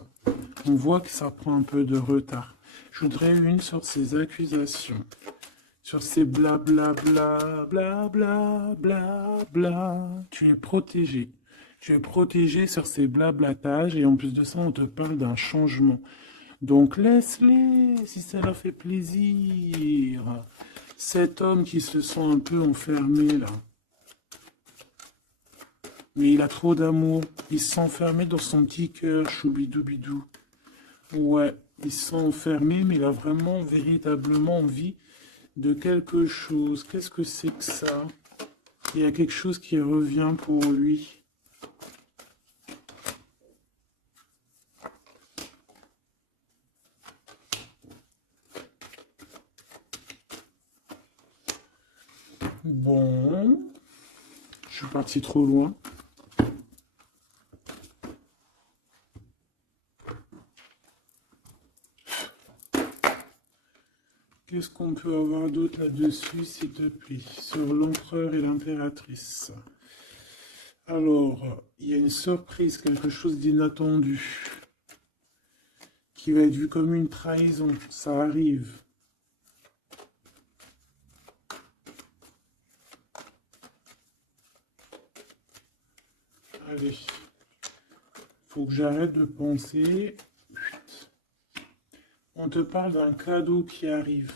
On voit que ça prend un peu de retard. Je voudrais une sur ces accusations, sur ces blabla bla bla bla bla bla. Tu es protégé. Tu es protégé sur ces blablatages et en plus de ça, on te parle d'un changement. Donc laisse-les si ça leur fait plaisir. Cet homme qui se sent un peu enfermé là, mais il a trop d'amour. Il se sent enfermé dans son petit cœur, choubidoubidou. Ouais, il se sent enfermé, mais il a vraiment, véritablement envie de quelque chose. Qu'est-ce que c'est que ça? Il y a quelque chose qui revient pour lui. Bon, je suis parti trop loin. Qu'est-ce qu'on peut avoir d'autre là-dessus, s'il te plaît, sur l'empereur et l'impératrice? Alors, il y a une surprise, quelque chose d'inattendu, qui va être vu comme une trahison. Ça arrive. Allez, faut que j'arrête de penser. On te parle d'un cadeau qui arrive,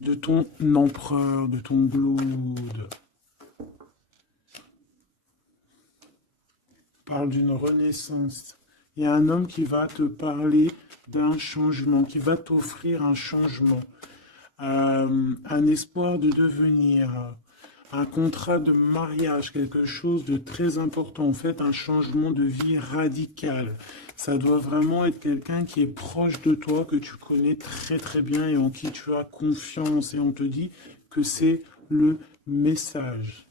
de ton empereur, de ton blood. Parle d'une renaissance. Il y a un homme qui va te parler d'un changement, qui va t'offrir un changement, un espoir de devenir, un contrat de mariage, quelque chose de très important, en fait, un changement de vie radical. Ça doit vraiment être quelqu'un qui est proche de toi, que tu connais très très bien et en qui tu as confiance. Et on te dit que c'est le message.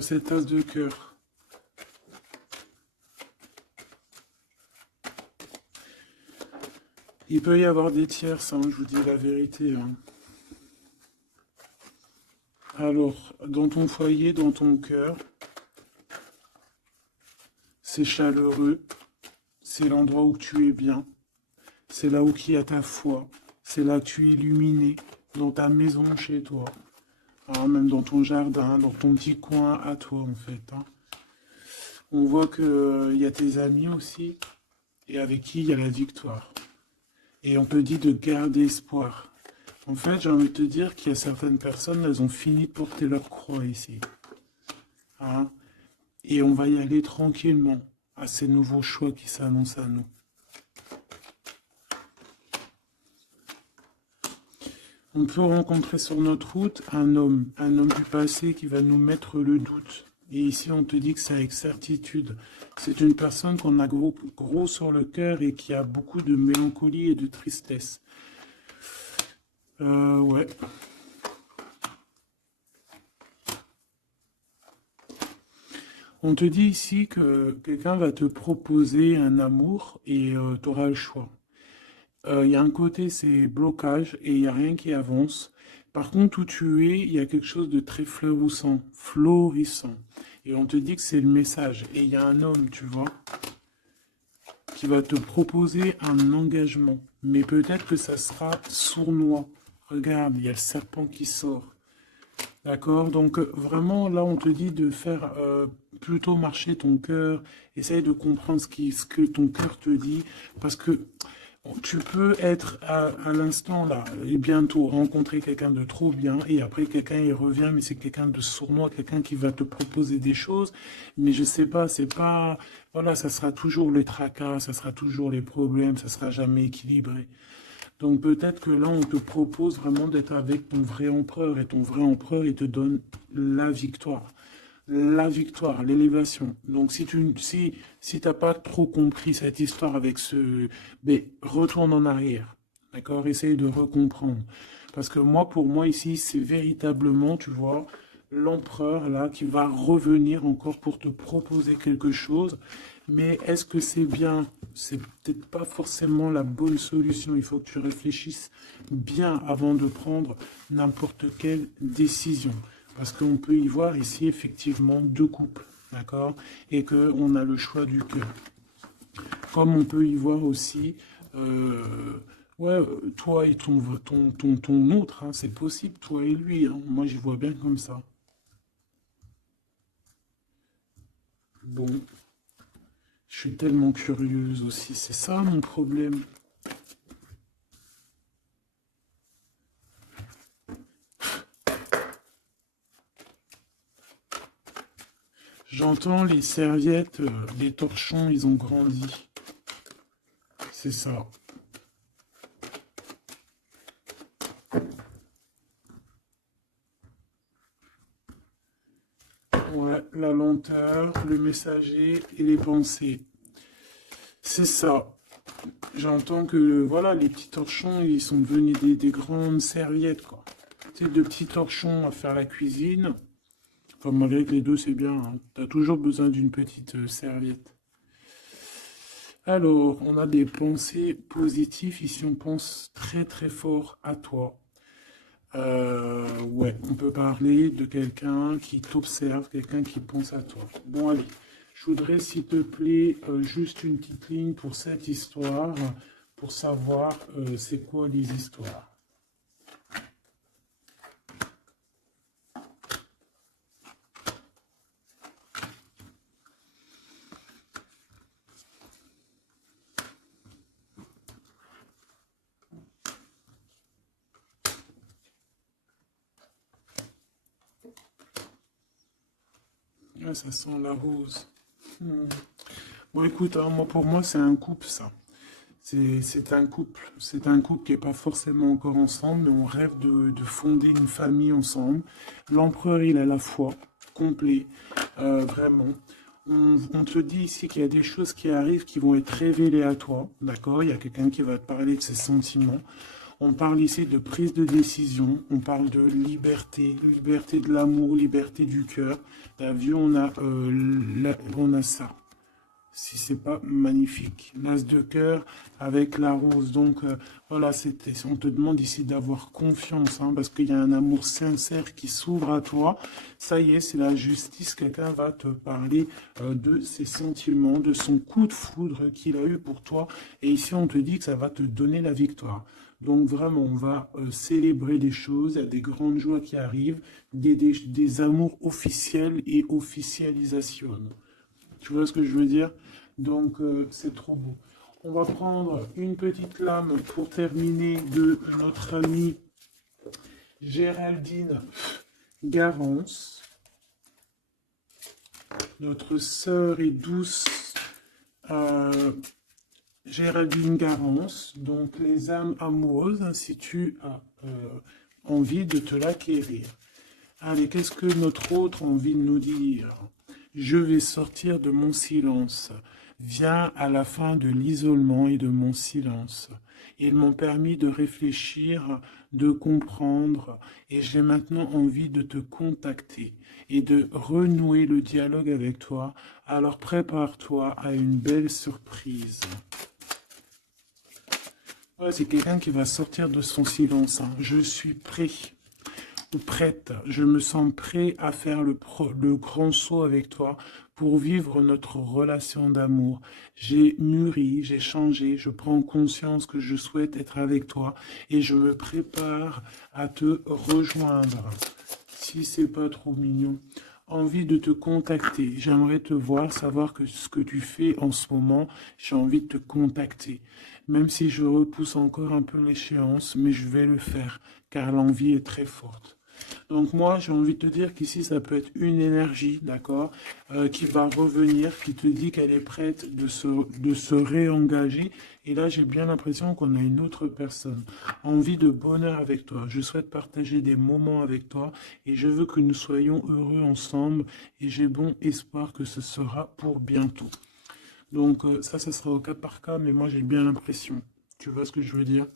Cette tasse de cœur. Il peut y avoir des tierces, hein, je vous dis la vérité, hein. Alors, dans ton foyer, dans ton cœur, c'est chaleureux, c'est l'endroit où tu es bien, c'est là où il y a ta foi, c'est là que tu es illuminé, dans ta maison, chez toi, hein, même dans ton jardin, dans ton petit coin à toi, en fait, hein. On voit qu'il y a tes amis aussi, et avec qui il y a la victoire. Et on te dit de garder espoir. En fait, j'ai envie de te dire qu'il y a certaines personnes, elles ont fini de porter leur croix ici, hein. Et on va y aller tranquillement à ces nouveaux choix qui s'annoncent à nous. On peut rencontrer sur notre route un homme du passé qui va nous mettre le doute. Et ici, on te dit que c'est avec certitude. C'est une personne qu'on a gros sur le cœur et qui a beaucoup de mélancolie et de tristesse. Ouais. On te dit ici que quelqu'un va te proposer un amour et tu auras le choix. Il y a un côté, c'est blocage et il n'y a rien qui avance. Par contre, où tu es, il y a quelque chose de très florissant. Et on te dit que c'est le message. Et il y a un homme, tu vois, qui va te proposer un engagement. Mais peut-être que ça sera sournois. Regarde, il y a le serpent qui sort. D'accord? Donc vraiment, là, on te dit de faire plutôt marcher ton cœur. Essaye de comprendre ce que ton cœur te dit. Parce que tu peux être à l'instant là et bientôt rencontrer quelqu'un de trop bien et après quelqu'un il revient mais c'est quelqu'un de sournois, quelqu'un qui va te proposer des choses mais je sais pas, c'est pas voilà, ça sera toujours les tracas, ça sera toujours les problèmes, ça sera jamais équilibré. Donc peut-être que là on te propose vraiment d'être avec ton vrai empereur et ton vrai empereur il te donne la victoire. La victoire, l'élévation. Donc si t'as pas trop compris cette histoire avec ce, ben retourne en arrière, d'accord? Essaye de recomprendre. Parce que moi, pour moi ici, c'est véritablement, tu vois, l'empereur là qui va revenir encore pour te proposer quelque chose. Mais est-ce que c'est bien? C'est peut-être pas forcément la bonne solution. Il faut que tu réfléchisses bien avant de prendre n'importe quelle décision. Parce qu'on peut y voir ici effectivement deux couples, d'accord? Et qu'on a le choix du cœur. Comme on peut y voir aussi, ouais, toi et ton autre, hein, c'est possible, toi et lui. Hein. Moi, j'y vois bien comme ça. Bon, je suis tellement curieuse aussi, c'est ça mon problème. J'entends les serviettes, les torchons, ils ont grandi. C'est ça. Ouais, la lenteur, le messager et les pensées. C'est ça. J'entends que voilà, les petits torchons, ils sont devenus des grandes serviettes, quoi. Tu sais, de petits torchons à faire la cuisine. Enfin, malgré que les deux, c'est bien. Hein. T'as toujours besoin d'une petite serviette. Alors, on a des pensées positives. Ici, on pense très très fort à toi. Ouais, on peut parler de quelqu'un qui t'observe, quelqu'un qui pense à toi. Bon, allez, je voudrais, s'il te plaît, juste une petite ligne pour cette histoire, pour savoir c'est quoi les histoires. Ah, ça sent la rose. Hmm. Bon, écoute, hein, moi, pour moi, c'est un couple, ça. C'est un couple. C'est un couple qui n'est pas forcément encore ensemble, mais on rêve de fonder une famille ensemble. L'empereur, il a la foi, complet, vraiment. On te dit ici qu'il y a des choses qui arrivent qui vont être révélées à toi, d'accord? Il y a quelqu'un qui va te parler de ses sentiments. On parle ici de prise de décision, on parle de liberté, liberté de l'amour, liberté du cœur. T'as vu, on a ça. Si c'est pas magnifique. L'as de cœur avec la rose. Donc voilà, on te demande ici d'avoir confiance, hein, parce qu'il y a un amour sincère qui s'ouvre à toi. Ça y est, c'est la justice. Quelqu'un va te parler de ses sentiments, de son coup de foudre qu'il a eu pour toi. Et ici, on te dit que ça va te donner la victoire. Donc vraiment, on va célébrer les choses. Il y a des grandes joies qui arrivent, des amours officiels et officialisation. Tu vois ce que je veux dire? Donc, c'est trop beau. On va prendre une petite lame pour terminer de notre amie Géraldine Garance. Notre sœur et douce Géraldine Garance. Donc, les âmes amoureuses, si tu as envie de te l'acquérir. Allez, qu'est-ce que notre autre a envie de nous dire? Je vais sortir de mon silence. Viens à la fin de l'isolement et de mon silence. Ils m'ont permis de réfléchir, de comprendre, et j'ai maintenant envie de te contacter et de renouer le dialogue avec toi. Alors prépare-toi à une belle surprise. Ouais, c'est quelqu'un qui va sortir de son silence, hein. Je suis prêt ou prête. Je me sens prêt à faire le grand saut avec toi pour vivre notre relation d'amour. J'ai mûri, j'ai changé, je prends conscience que je souhaite être avec toi et je me prépare à te rejoindre. Si c'est pas trop mignon. Envie de te contacter. J'aimerais te voir, savoir que ce que tu fais en ce moment, j'ai envie de te contacter. Même si je repousse encore un peu l'échéance, mais je vais le faire, car l'envie est très forte. Donc moi, j'ai envie de te dire qu'ici, ça peut être une énergie, d'accord, qui va revenir, qui te dit qu'elle est prête de se réengager. Et là, j'ai bien l'impression qu'on a une autre personne. Envie de bonheur avec toi. Je souhaite partager des moments avec toi et je veux que nous soyons heureux ensemble. Et j'ai bon espoir que ce sera pour bientôt. Donc ça sera au cas par cas, mais moi, j'ai bien l'impression. Tu vois ce que je veux dire?